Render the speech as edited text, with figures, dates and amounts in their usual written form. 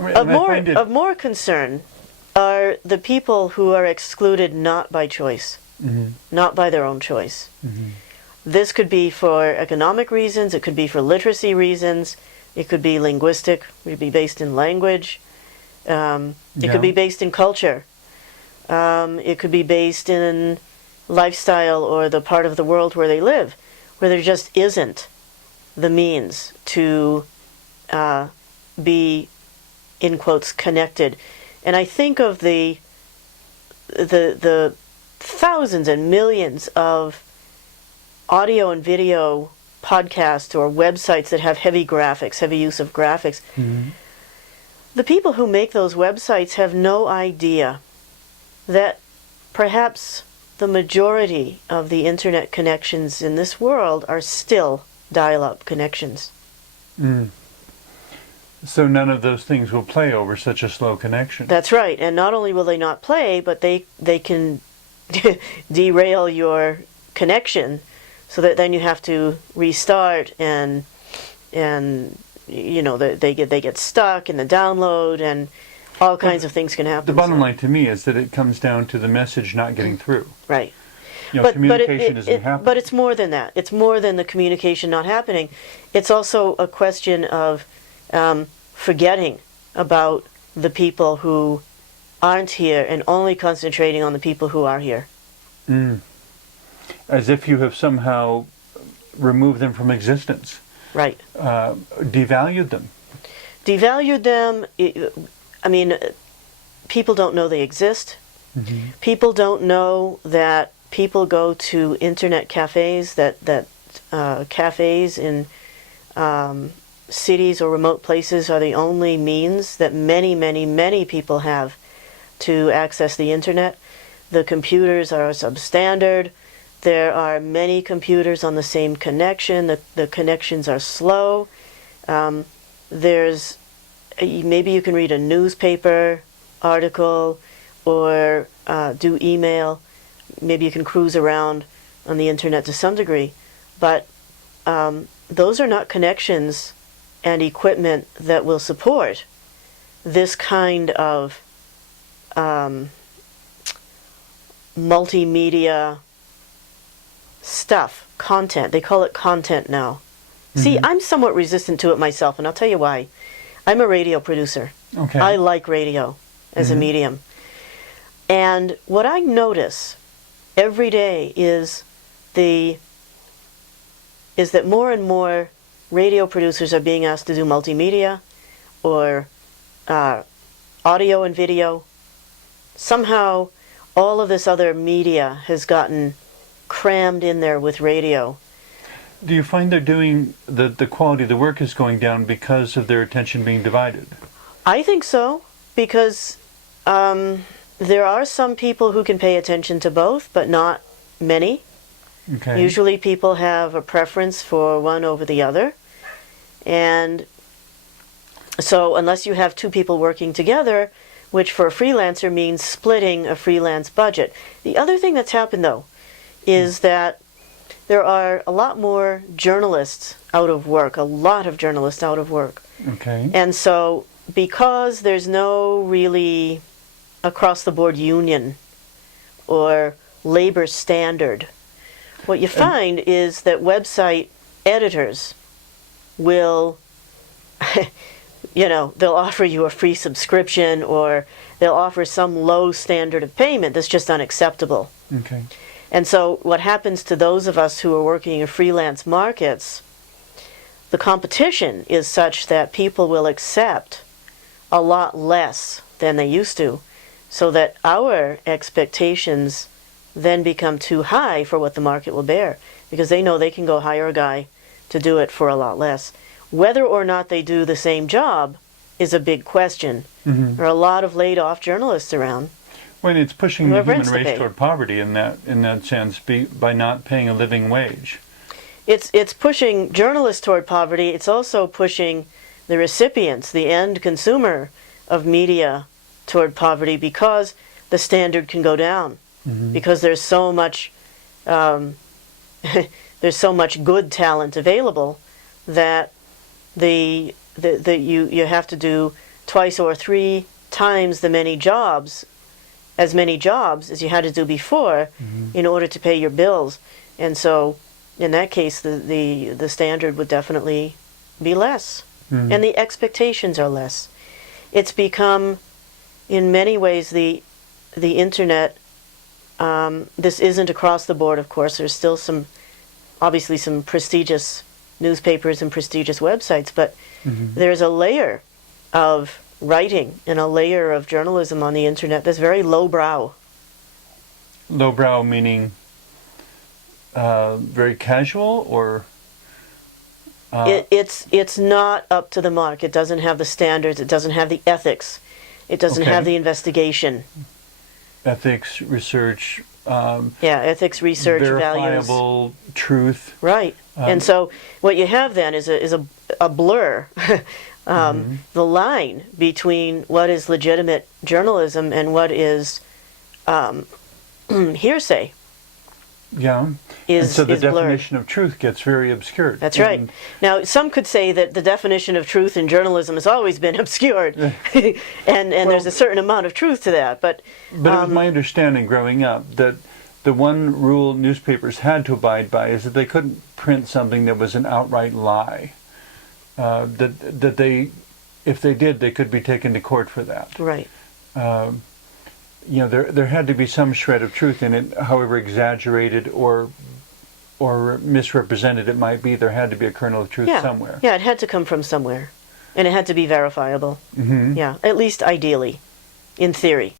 Of more concern are the people who are excluded not by choice, not by their own choice. This could be for economic reasons, it could be for literacy reasons, it could be linguistic, it could be based in language, it could be based in culture, it could be based in lifestyle or the part of the world where they live, where there just isn't the means to be, in quotes, connected. And I think of the thousands and millions of audio and video podcasts or websites that have heavy graphics, heavy use of graphics. The people who make those websites have no idea that perhaps the majority of the internet connections in this world are still dial-up connections. So none of those things will play over such a slow connection. That's right. And not only will they not play, but they can derail your connection so that then you have to restart and you know, they get stuck in the download and all kinds of things can happen. The bottom line to me is that it comes down to the message not getting through. Right. You know, communication isn't happening. But it's more than that. It's more than the communication not happening. It's also a question of forgetting about the people who aren't here and only concentrating on the people who are here. As if you have somehow removed them from existence. Right. Devalued them. Devalued them. I mean, people don't know they exist. People don't know that people go to internet cafes, that cafes in cities or remote places are the only means that many people have to access the internet. The computers are substandard. There are many computers on the same connection. The connections are slow. Maybe you can read a newspaper article or do email. Maybe you can cruise around on the internet to some degree. But those are not connections and equipment that will support this kind of multimedia stuff, content. They call it content now. See, I'm somewhat resistant to it myself, and I'll tell you why. I'm a radio producer. Okay. I like radio as a medium. And what I notice every day is that more and more radio producers are being asked to do multimedia or audio and video. Somehow all of this other media has gotten crammed in there with radio. Do you find they're doing the quality of the work is going down because of their attention being divided? I think so, because there are some people who can pay attention to both, but not many. Okay. Usually people have a preference for one over the other. And so unless you have two people working together, which for a freelancer means splitting a freelance budget. The other thing that's happened, though, is that there are a lot more journalists out of work, a lot of journalists out of work. Okay. And so because there's no really across-the-board union or labor standard, what you find is that website editors will, they'll offer you a free subscription or they'll offer some low standard of payment that's just unacceptable. Okay. And so what happens to those of us who are working in freelance markets, the competition is such that people will accept a lot less than they used to, so that our expectations then become too high for what the market will bear, because they know they can go hire a guy to do it for a lot less. Whether or not they do the same job is a big question. There are a lot of laid-off journalists around. Well, it's pushing the human race toward poverty in that sense by not paying a living wage. It's pushing journalists toward poverty. It's also pushing the recipients, the end consumer of media, toward poverty, because the standard can go down, because there's so much good talent available that you have to do twice or three times as many jobs as you had to do before in order to pay your bills. And so in that case, the standard would definitely be less. And the expectations are less. It's become, in many ways, the internet, this isn't across the board, of course. There's still obviously some prestigious newspapers and prestigious websites, but there's a layer of writing and a layer of journalism on the internet that's very lowbrow. Lowbrow meaning very casual, or it's not up to the mark. It doesn't have the standards. It doesn't have the ethics. It doesn't have the investigation. Ethics, research. Ethics, research, verifiable values. Truth. Right. And so what you have then is a blur. The line between what is legitimate journalism and what is hearsay. Yeah. And so the definition of truth gets very obscured. That's right. Now, some could say that the definition of truth in journalism has always been obscured, and there's a certain amount of truth to that. But it was my understanding growing up that the one rule newspapers had to abide by is that they couldn't print something that was an outright lie. That they, if they did, they could be taken to court for that. Right. There had to be some shred of truth in it, however exaggerated or misrepresented it might be. There had to be a kernel of truth somewhere. Yeah, it had to come from somewhere, and it had to be verifiable. Yeah, at least ideally, in theory.